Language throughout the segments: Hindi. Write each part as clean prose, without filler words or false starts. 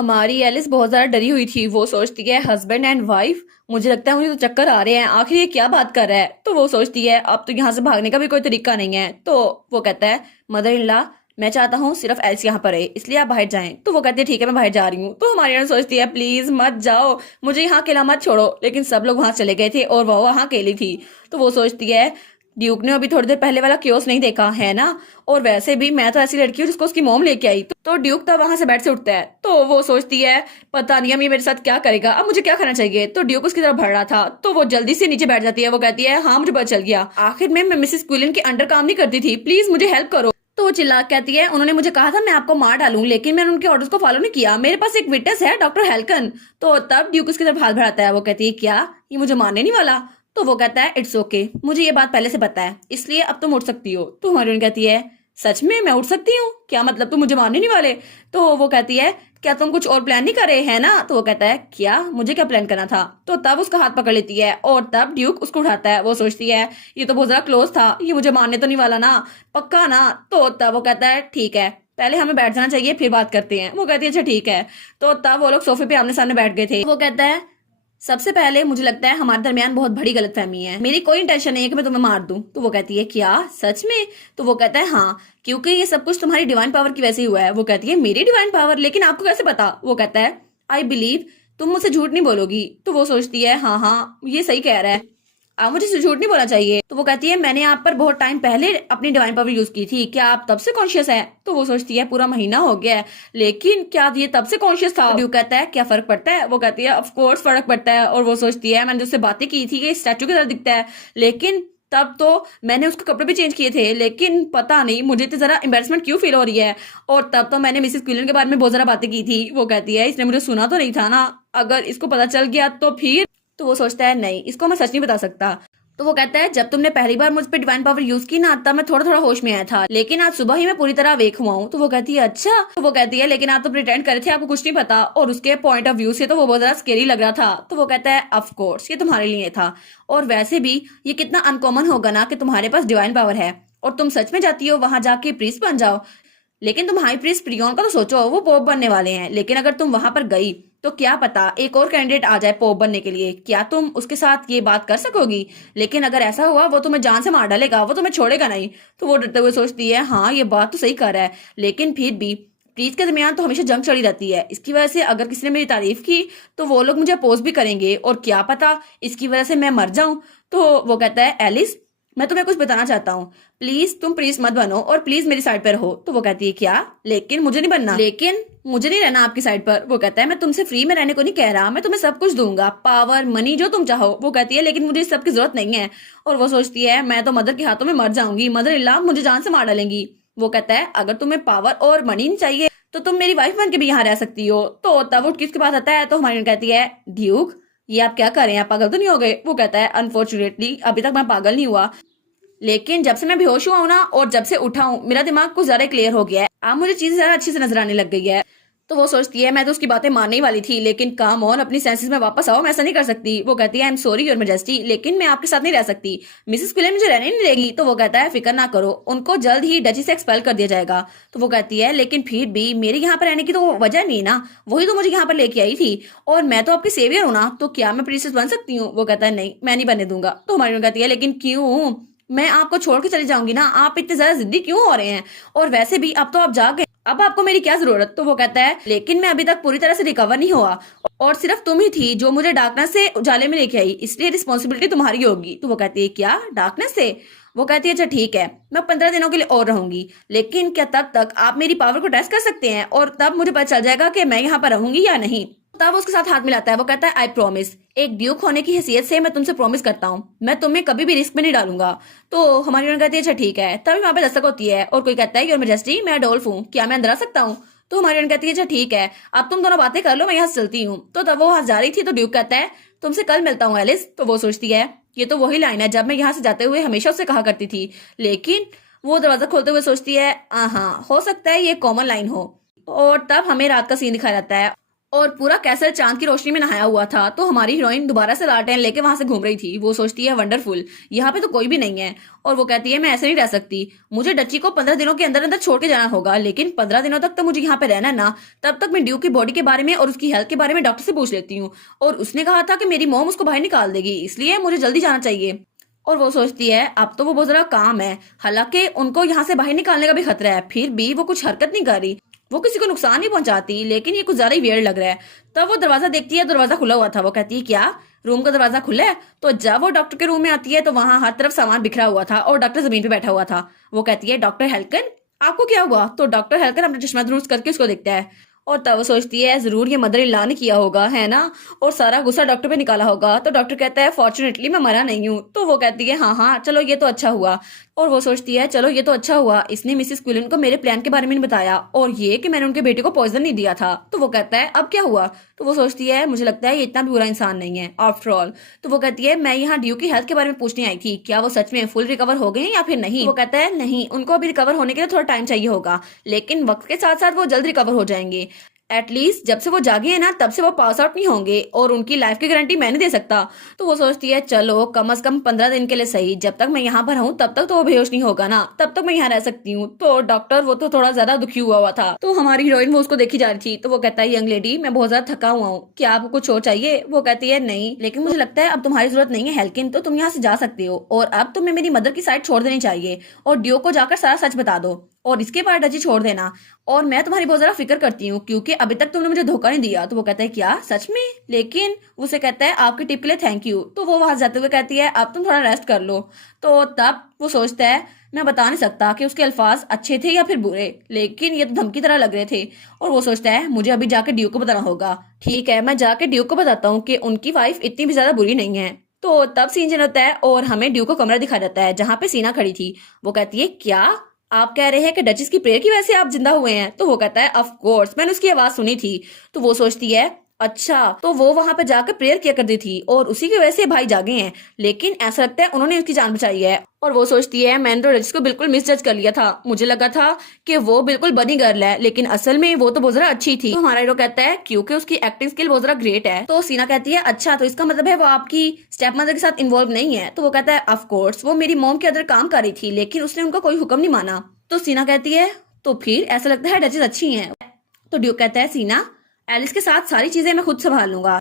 हमारी एलिस बहुत ज्यादा डरी हुई थी। वो सोचती है हस्बैंड एंड वाइफ, मुझे लगता है मुझे तो चक्कर आ रहे हैं, आखिर ये क्या बात कर रहा है। तो वो सोचती है अब तो यहाँ से भागने का भी कोई तरीका नहीं है। तो वो कहता है मदर इन लॉ, मैं चाहता हूँ सिर्फ एलिस यहाँ पर है, इसलिए आप बाहर जाएं। तो वो कहती है ठीक है मैं बाहर जा रही हूँ। तो हमारी ननद सोचती है प्लीज मत जाओ, मुझे यहाँ अकेला मत छोड़ो। लेकिन सब लोग वहां चले गए थे और वो वहां अकेली थी। तो वो सोचती है ड्यूक ने अभी थोड़ी देर पहले वाला क्योस नहीं देखा है ना, और वैसे भी मैं तो ऐसी लड़की हूँ जिसको उसकी मॉम लेके आई। तो ड्यूक तब वहां से बेड से उठता है। तो वो सोचती है पता नहीं अब ये मेरे साथ क्या करेगा, अब मुझे क्या करना चाहिए। तो ड्यूक उसकी तरफ बढ़ रहा था तो वो जल्दी से नीचे बैठ जाती है। वो कहती है हाँ मुझे पता चल गया, आखिर में मैं मिसेस क्विलन के अंडर काम नहीं करती थी, प्लीज मुझे हेल्प करो। तो वो चिल्ला कहती है उन्होंने मुझे कहा था मैं आपको मार डालूं, लेकिन मैंने उनके ऑर्डर्स को फॉलो नहीं किया, मेरे पास एक विटनेस है डॉक्टर हेल्कन। तो तब ड्यूक उसकी तरफ हाथ बढ़ाता है। वो कहती है क्या ये मुझे मारने नहीं वाला। तो वो कहता है इट्स ओके, मुझे ये बात पहले से पता है, इसलिए अब तुम उठ सकती हो। तो हमारी कहती है सच में मैं उठ सकती हूँ, क्या मतलब तुम मुझे मारने नहीं वाले। तो वो कहती है क्या तुम कुछ और प्लान नहीं कर रहे हैं ना। तो वो कहता है क्या मुझे क्या प्लान करना था। तो तब उसका हाथ पकड़ लेती है और तब ड्यूक उसको उठाता है। वो सोचती है ये तो बहुत ज्यादा क्लोज था, ये मुझे मारने तो नहीं वाला ना, पक्का ना। तो तब वो कहता है ठीक है पहले हमें बैठ जाना चाहिए फिर बात करते हैं। वो कहती है अच्छा ठीक है। तो तब वो लोग सोफे पे आमने सामने बैठ गए थे। वो कहता है सबसे पहले मुझे लगता है हमारे दरमियान बहुत बड़ी गलतफहमी है, मेरी कोई इंटेंशन नहीं है कि मैं तुम्हें मार दूं। तो वो कहती है क्या सच में। तो वो कहता है हाँ क्योंकि ये सब कुछ तुम्हारी डिवाइन पावर की वजह से ही हुआ है। वो कहती है मेरी डिवाइन पावर, लेकिन आपको कैसे पता। वो कहता है आई बिलीव तुम मुझसे झूठ नहीं बोलोगी। तो वो सोचती है हाँ हाँ ये सही कह रहा है, आप मुझे झूठ नहीं बोलना चाहिए। तो वो कहती है मैंने आप पर बहुत टाइम पहले अपनी डिवाइन पावर यूज की थी, क्या आप तब से कॉन्शियस है। तो वो सोचती है पूरा महीना हो गया है, लेकिन क्या ये तब से कॉन्शियस था। ड्यू कहता है क्या फर्क पड़ता है। वो कहती है ऑफ कोर्स फर्क पड़ता है। और वो सोचती है मैंने उससे बातें की थी कि स्टैचू की तरह दिखता है, लेकिन तब तो मैंने उसके कपड़े भी चेंज किए थे, लेकिन पता नहीं मुझे तो जरा एम्बेरसमेंट क्यों फील हो रही है। और तब तो मैंने मिसेस क्विलन के बारे में बहुत जरा बातें की थी। वो कहती है इसने मुझे सुना तो नहीं था ना, अगर इसको पता चल गया तो फिर। तो वो सोचता है नहीं इसको मैं सच नहीं बता सकता। तो वो कहता है जब तुमने पहली बार मुझ पे डिवाइन पावर यूज की ना तब मैं थोड़ा थोड़ा होश में आया था, लेकिन आज सुबह ही मैं पूरी तरह अवेक हुआ हूँ। तो वो कहती है अच्छा। तो वो कहती है लेकिन आप तो प्रिटेंड कर रहे थे, आपको कुछ नहीं पता, और उसके पॉइंट ऑफ व्यू से तो वो बहुत ज्यादा स्केरी लग रहा था। तो वो कहता है ऑफ कोर्स ये तुम्हारे लिए था, और वैसे भी ये कितना अनकॉमन होगा ना कि तुम्हारे पास डिवाइन पावर है और तुम सच में जाती हो वहां जाके प्रीस्ट बन जाओ। लेकिन तुम हाई प्रीस्ट प्रियोन का तो सोचो, वो पोप बनने वाले हैं, लेकिन अगर तुम वहां पर गई तो क्या पता एक और कैंडिडेट आ जाए पोप बनने के लिए, क्या तुम उसके साथ ये बात कर सकोगी। लेकिन अगर ऐसा हुआ वो तुम्हें जान से मार डालेगा, वो तुम्हें छोड़ेगा नहीं। तो वो डरते हुए सोचती है हाँ ये बात तो सही कर रहा है, लेकिन फिर भी प्रीत के दरमियान तो हमेशा जंग चढ़ी रहती है, इसकी वजह से अगर किसी ने मेरी तारीफ की तो वो लोग मुझे अपोज भी करेंगे, और क्या पता इसकी वजह से मैं मर जाऊं। तो वो कहता है एलिस मैं तुम्हें कुछ बताना चाहता हूँ, प्लीज तुम प्रीस मत बनो और प्लीज मेरी साइड पर रहो। तो वो कहती है क्या, लेकिन मुझे नहीं बनना, लेकिन मुझे नहीं रहना आपकी साइड पर। वो कहता है मैं तुमसे फ्री में रहने को नहीं कह रहा, मैं तुम्हें सब कुछ दूंगा, पावर मनी जो तुम चाहो। वो कहती है लेकिन मुझे इस सब की जरूरत नहीं है। और वो सोचती है मैं तो मदर के हाथों में मर जाऊंगी, मदर इन लॉ मुझे जान से मार डालेंगी। वो कहता है अगर तुम्हें पावर और मनी नहीं चाहिए तो तुम मेरी वाइफ बन के भी यहाँ रह सकती हो। तो तब उठ के उसके पास आता है। तो हमारी कहती है ड्यूक ये आप क्या कर रहे हैं, आप पागल तो नहीं हो गए। वो कहता है अनफॉर्चुनेटली अभी तक मैं पागल नहीं हुआ, लेकिन जब से मैं बेहोश हुआ हूं ना और जब से उठा हूं मेरा दिमाग कुछ ज्यादा क्लियर हो गया है, अब मुझे चीजें ज्यादा अच्छे से नजर आने लग गई है। तो वो सोचती है मैं तो उसकी बातें मानने ही वाली थी, लेकिन काम ऑन अपनी सेंसेस में वापस आओ, मैं ऐसा नहीं कर सकती। वो कहती है I am sorry your majesty, लेकिन मैं आपके साथ नहीं रह सकती, मिसेस क्विलन मुझे रहने नहीं देगी। तो वो कहता है फिक्र ना करो, उनको जल्द ही डची से एक्सपेल कर दिया जाएगा। तो वो कहती है लेकिन फिर भी मेरे यहाँ पर रहने की तो वजह नहीं ना, वही तो मुझे यहाँ पर लेके आई थी, और मैं तो आपकी सेवियर हूँ ना, तो क्या मैं प्रिंसेस बन सकती हूँ। वो कहता है नहीं मैं नहीं बनने दूंगा। तो हमारी कहती है लेकिन क्यों, मैं आपको छोड़ के चली जाऊंगी ना, आप इतने ज्यादा जिद्दी क्यों हो रहे हैं, और वैसे भी अब तो आप जा गए, अब आपको मेरी क्या जरूरत। तो वो कहता है लेकिन मैं अभी तक पूरी तरह से रिकवर नहीं हुआ, और सिर्फ तुम ही थी जो मुझे डार्कनेस से उजाले में लेके आई, इसलिए रिस्पॉन्सिबिलिटी तुम्हारी होगी। तो वो कहती है क्या डार्कनेस से। वो कहती है अच्छा ठीक है मैं 15 दिनों के लिए और रहूंगी, लेकिन क्या तब तक आप मेरी पावर को टेस्ट कर सकते हैं, और तब मुझे पता चल जाएगा कि मैं यहाँ पर रहूंगी या नहीं। तब उसके साथ हाथ मिलाता है। वो कहता है आई प्रॉमिस, एक ड्यूक होने की हैसियत से मैं तुमसे प्रॉमिस करता हूँ मैं तुम्हें कभी भी रिस्क में नहीं डालूंगा। तो हमारी उन्होंने कहती है अच्छा ठीक है। तभी वहां पे दस्तक होती है और कोई कहता है योर मैजेस्टी मैं अडोल्फ हूँ, क्या मैं अंदर आ सकता हूँ। तो हमारी उन्होंने कहती है अच्छा ठीक है अब तुम दोनों बातें कर लो, मैं यहाँ से चलती हूँ। तो तब वो वहां जा रही थी तो ड्यूक कहता है तुमसे कल मिलता हूँ एलिस। तो वो सोचती है ये तो वही लाइन है जब मैं यहाँ से जाते हुए हमेशा उससे कहा करती थी, लेकिन वो दरवाजा खोलते हुए सोचती है हाँ हो सकता है ये कॉमन लाइन हो। और तब हमें रात का सीन दिखाया जाता है और पूरा कैसल चांद की रोशनी में नहाया हुआ था। तो हमारी हीरोइन दोबारा से लालटेन लेके वहां से घूम रही थी। वो सोचती है वंडरफुल, यहाँ पे तो कोई भी नहीं है। और वो कहती है मैं ऐसे नहीं रह सकती, मुझे डची को 15 दिनों के अंदर अंदर छोड़ के जाना होगा, लेकिन 15 दिनों तक तो मुझे यहाँ पे रहना है ना। तब तक मैं ड्यूक की बॉडी के बारे में और उसकी हेल्थ के बारे में डॉक्टर से पूछ लेती हूँ। और उसने कहा था कि मेरी मॉम उसको बाहर निकाल देगी, इसलिए मुझे जल्दी जाना चाहिए। और वो सोचती है अब तो वो बहुत ज्यादा काम है, हालांकि उनको यहाँ से बाहर निकालने का भी खतरा है, फिर भी वो कुछ हरकत नहीं कर रही। वो किसी को नुकसान नहीं पहुंचाती, लेकिन ये कुछ ज्यादा ही वियर्ड लग रहा है। तब वो दरवाजा देखती है, दरवाजा खुला हुआ था। वो कहती है क्या रूम का दरवाजा खुला है? तो जब वो डॉक्टर के रूम में आती है तो वहां हर तरफ सामान बिखरा हुआ था और डॉक्टर जमीन पे बैठा हुआ था। वो कहती है डॉक्टर हेल्कन, आपको क्या हुआ? तो डॉक्टर हेल्कन अपना चश्मा दुरुस्त करके उसको देखता है। और तब वो सोचती है जरूर ये मदर इन लॉ ने किया होगा, है ना, और सारा गुस्सा डॉक्टर पे निकाला होगा। तो डॉक्टर कहता है फॉर्चुनेटली मैं मरा नहीं हूँ। तो वो कहती है हाँ हाँ चलो ये तो अच्छा हुआ। और वो सोचती है चलो ये तो अच्छा हुआ, इसने मिसिस क्विलन को मेरे प्लान के बारे में नहीं बताया, और ये कि मैंने उनके बेटे को पॉइजन नहीं दिया था। तो वो कहता है अब क्या हुआ? तो वो सोचती है मुझे लगता है ये इतना भी बुरा इंसान नहीं है आफ्टर ऑल। तो वो कहती है मैं यहाँ ड्यू की हेल्थ के बारे में पूछने आई थी, क्या वो सच में फुल रिकवर हो गए या फिर नहीं? वो कहता है नहीं, उनको अभी रिकवर होने के लिए थोड़ा टाइम चाहिए होगा, लेकिन वक्त के साथ साथ वो जल्द रिकवर हो जाएंगे। एटलीस्ट जब से वो जागे हैं ना तब से वो पास आउट नहीं होंगे, और उनकी लाइफ की गारंटी मैं नहीं दे सकता। तो वो सोचती है चलो कम से कम 15 दिन के लिए सही, जब तक मैं यहाँ पर हूँ तब तक तो वो बेहोश नहीं होगा ना, तब तक मैं यहाँ रह सकती हूँ। तो डॉक्टर वो तो थोड़ा ज्यादा दुखी हुआ था। तो हमारी हीरोइन वो उसको देखी जा रही थी। तो वो कहता है यंग लेडी मैं बहुत ज्यादा थका हुआ हूँ, क्या आपको कुछ और चाहिए? वो कहती है नहीं, लेकिन मुझे लगता है अब तुम्हारी जरूरत नहीं है हेल्किन, तो तुम यहाँ से जा सकते हो, और अब तुम्हें मेरी मदर की साइड छोड़ देनी चाहिए और ड्यू को जाकर सारा सच बता दो, और इसके बाद डची छोड़ देना। और मैं तुम्हारी बहुत ज्यादा फिक्र करती हूँ क्योंकि अभी तक तुमने मुझे धोखा नहीं दिया। तो वो कहता है क्या सच में? लेकिन उसे कहता है आपकी टिप के लिए थैंक यू। तो वो वहां जाते हुए कहती है अब तुम थोड़ा रेस्ट कर लो। तो तब वो सोचता है मैं बता नहीं सकता कि उसके अल्फाज अच्छे थे या फिर बुरे, लेकिन ये तो धमकी तरह लग रहे थे। और वो सोचता है मुझे अभी जाके ड्यू को बताना होगा। ठीक है मैं जाके ड्यू को बताता हूँ कि उनकी वाइफ इतनी भी ज्यादा बुरी नहीं है। तो तब सीन चल होता है और हमें ड्यू को कमरा दिखा जाता है जहाँ पे सीना खड़ी थी। वो कहती है क्या आप कह रहे हैं कि डचिस की प्रेयर की वजह से आप जिंदा हुए हैं? तो वो कहता है ऑफ कोर्स मैंने उसकी आवाज सुनी थी। तो वो सोचती है अच्छा, तो वो वहां पर जाकर प्रेयर किया करती थी और उसी की वजह से भाई जागे हैं, लेकिन ऐसा लगता है उन्होंने उसकी जान बचाई है। और वो सोचती है मैंने तो डचिस को बिल्कुल मिसजज कर लिया था, मुझे लगा था कि वो बिल्कुल बनी गर्ल है, लेकिन असल में वो तो बहुत ज्यादा अच्छी थी। तो हमारा हीरो कहता है क्योंकि उसकी एक्टिंग स्किल बहुत ज्यादा ग्रेट है। तो सीना कहती है अच्छा तो इसका मतलब है वो आपकी स्टेप मदर के साथ इन्वॉल्व नहीं है? तो वो कहता है ऑफ कोर्स वो मेरी मॉम के अंदर काम कर रही थी, लेकिन उसने उनका कोई हुक्म नहीं माना। तो सीना कहती है तो फिर ऐसा लगता है डचेस अच्छी हैं। तो ड्यूक कहता है सीना एलिस के साथ सारी चीजें मैं खुद संभाल लूंगा,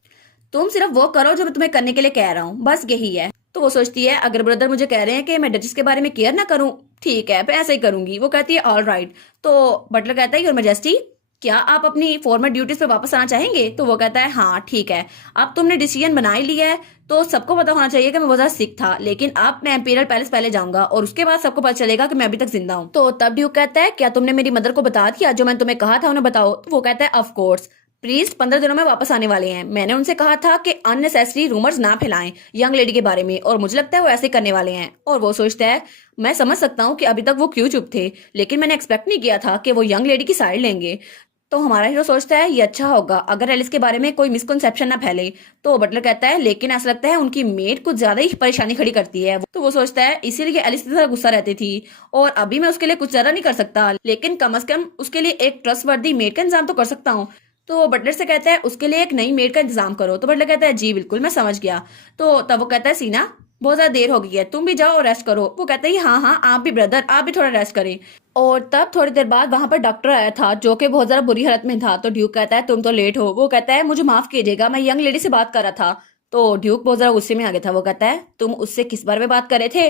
तुम सिर्फ वो करो जो मैं तुम्हें करने के लिए कह रहा हूँ, बस यही है। तो वो सोचती है अगर ब्रदर मुझे कह रहे हैं कि मैं डचेस के बारे में केयर ना करूं, ठीक है मैं ऐसा ही करूंगी। वो कहती है ऑल राइट। तो बटलर कहता है योर मैजेस्टी क्या आप अपनी फॉर्मल ड्यूटीज पे वापस आना चाहेंगे? तो वो कहता है हाँ ठीक है, अब तुमने डिसीजन बना ही लिया है तो सबको पता होना चाहिए कि मैं बहुत ज्यादा सिक था, लेकिन अब मैं इंपीरियल पैलेस पहले जाऊंगा और उसके बाद सबको पता चलेगा कि मैं अभी तक जिंदा हूँ। तो तब ड्यूक कहता है क्या तुमने मेरी मदर को बता दिया जो मैंने तुम्हें कहा था उन्हें बताओ? तो वो कहता है ऑफ कोर्स प्रीस्ट 15 दिनों में वापस आने वाले हैं, मैंने उनसे कहा था कि अननेसेसरी रूमर्स ना फैलाएं यंग लेडी के बारे में, और मुझे लगता है वो ऐसे करने वाले हैं। और वो सोचता है मैं समझ सकता हूँ कि अभी तक वो क्यों चुप थे, लेकिन मैंने एक्सपेक्ट नहीं किया था कि वो यंग लेडी की साइड लेंगे। तो हमारा हीरो सोचता है ये अच्छा होगा अगर एलिस के बारे में कोई मिसकंसेप्शन ना फैले। तो बटलर कहता है लेकिन ऐसा लगता है उनकी मेड कुछ ज्यादा ही परेशानी खड़ी करती है। तो वो सोचता है इसीलिए एलिस की तरह गुस्सा रहती थी, और अभी मैं उसके लिए कुछ ज्यादा नहीं कर सकता, लेकिन कम से कम उसके लिए एक ट्रस्टवर्दी मेड का इंतजाम तो कर सकता हूँ। तो वो बटलर से कहता है उसके लिए एक नई मेड का इंतजाम करो। तो बटलर कहता है जी बिल्कुल मैं समझ गया। तो तब वो कहता है सीना बहुत ज्यादा देर हो गई है, तुम भी जाओ और रेस्ट करो। वो कहता है हाँ हाँ आप भी ब्रदर आप भी थोड़ा रेस्ट करें। और तब थोड़ी देर बाद वहां पर डॉक्टर आया था जो कि बहुत ज्यादा बुरी हालत में था। तो ड्यूक कहता है तुम तो लेट हो। वो कहता है मुझे माफ कीजिएगा मैं यंग लेडी से बात कर रहा था। तो ड्यूक बहुत ज्यादा गुस्से में आ गया था। वो कहता है तुम उससे किस बारे में बात कर रहे थे?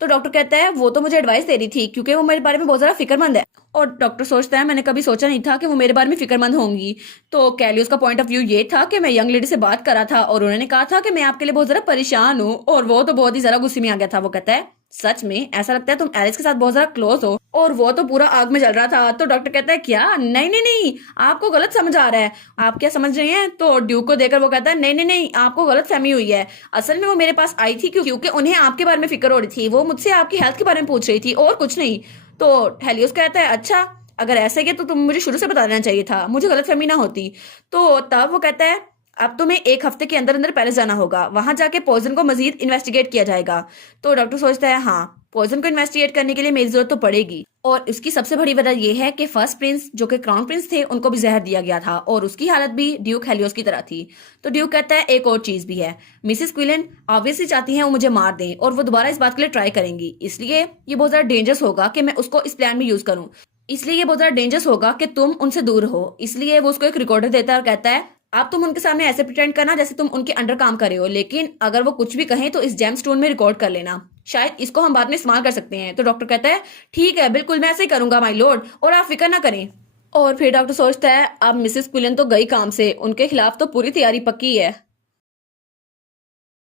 तो डॉक्टर कहता है वो तो मुझे एडवाइस दे रही थी क्योंकि वो मेरे बारे में बहुत ज्यादा फिक्रमंद है। और डॉक्टर सोचता है मैंने कभी सोचा नहीं था कि वो मेरे बारे में फिक्रमंद होंगी। तो कैलियस का पॉइंट ऑफ व्यू ये था कि मैं यंग लेडी से बात करा था और उन्होंने कहा था कि मैं आपके लिए बहुत ज्यादा परेशान हूँ, और वो तो बहुत ही ज्यादा गुस्से में आ गया था। वो कहता है सच में ऐसा लगता है तुम एलिस के साथ बहुत ज्यादा क्लोज हो, और वो तो पूरा आग में जल रहा था। तो डॉक्टर कहता है क्या नहीं नहीं नहीं आपको गलत समझ आ रहा है, आप क्या समझ रही हैं? तो ड्यूक को देखकर वो कहता है नहीं नहीं नहीं आपको गलत फहमी हुई है, असल में वो मेरे पास आई थी क्योंकि उन्हें आपके बारे में फिक्र हो रही थी, वो मुझसे आपकी हेल्थ के बारे में पूछ रही थी और कुछ नहीं। तो हेलियोस कहता है अच्छा अगर ऐसे के तो तुम मुझे शुरू से बता देना चाहिए था, मुझे गलतफहमी ना होती। तो तब वो कहता है अब तुम्हें एक हफ्ते के अंदर अंदर पैलेस जाना होगा, वहां जाके पॉइजन को मजीद इन्वेस्टिगेट किया जाएगा। तो डॉक्टर सोचता है हाँ पॉइजन को इन्वेस्टिगेट करने के लिए मेरी जरूरत तो पड़ेगी, और इसकी सबसे बड़ी वजह यह है कि फर्स्ट प्रिंस जो कि क्राउन प्रिंस थे उनको भी जहर दिया गया था और उसकी हालत भी ड्यूक हेलियोस की तरह थी। तो ड्यूक कहता है एक और चीज भी है, मिसिस क्विलन ऑब्वियसली चाहती हैं वो मुझे मार दें और वो दोबारा इस बात के लिए ट्राई करेंगी, इसलिए ये बहुत ज्यादा डेंजरस होगा कि मैं उसको इस प्लान में यूज करूं। इसलिए ये बहुत ज्यादा डेंजरस होगा कि तुम उनसे दूर हो। इसलिए वो उसको एक रिकॉर्डर देता है और कहता है आप तुम उनके सामने ऐसे प्रिटेंड करना जैसे तुम उनके अंडर काम कर रहे हो, लेकिन अगर वो कुछ भी कहें तो इस जेम स्टोन में रिकॉर्ड कर लेना, शायद इसको हम बाद में इस्तेमाल कर सकते हैं। तो डॉक्टर कहता है ठीक है बिल्कुल मैं ऐसे ही करूंगा माय लॉर्ड, और आप फिक्र ना करें। और फिर डॉक्टर सोचता है अब मिसेस क्विलन तो गई काम से, उनके खिलाफ तो पूरी तैयारी पक्की है।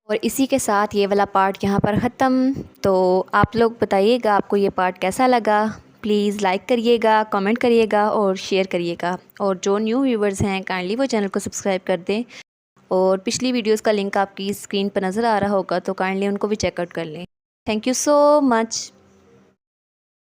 और इसी के साथ ये वाला पार्ट यहाँ पर ख़त्म। तो आप लोग बताइएगा आपको ये पार्ट कैसा लगा। प्लीज़ लाइक करिएगा, कमेंट करिएगा और शेयर करिएगा। और जो न्यू व्यूवर्स हैं काइंडली वो चैनल को सब्सक्राइब कर दें। और पिछली वीडियोस का लिंक आपकी स्क्रीन पर नज़र आ रहा होगा तो काइंडली उनको भी चेकआउट कर लें। Thank you so much.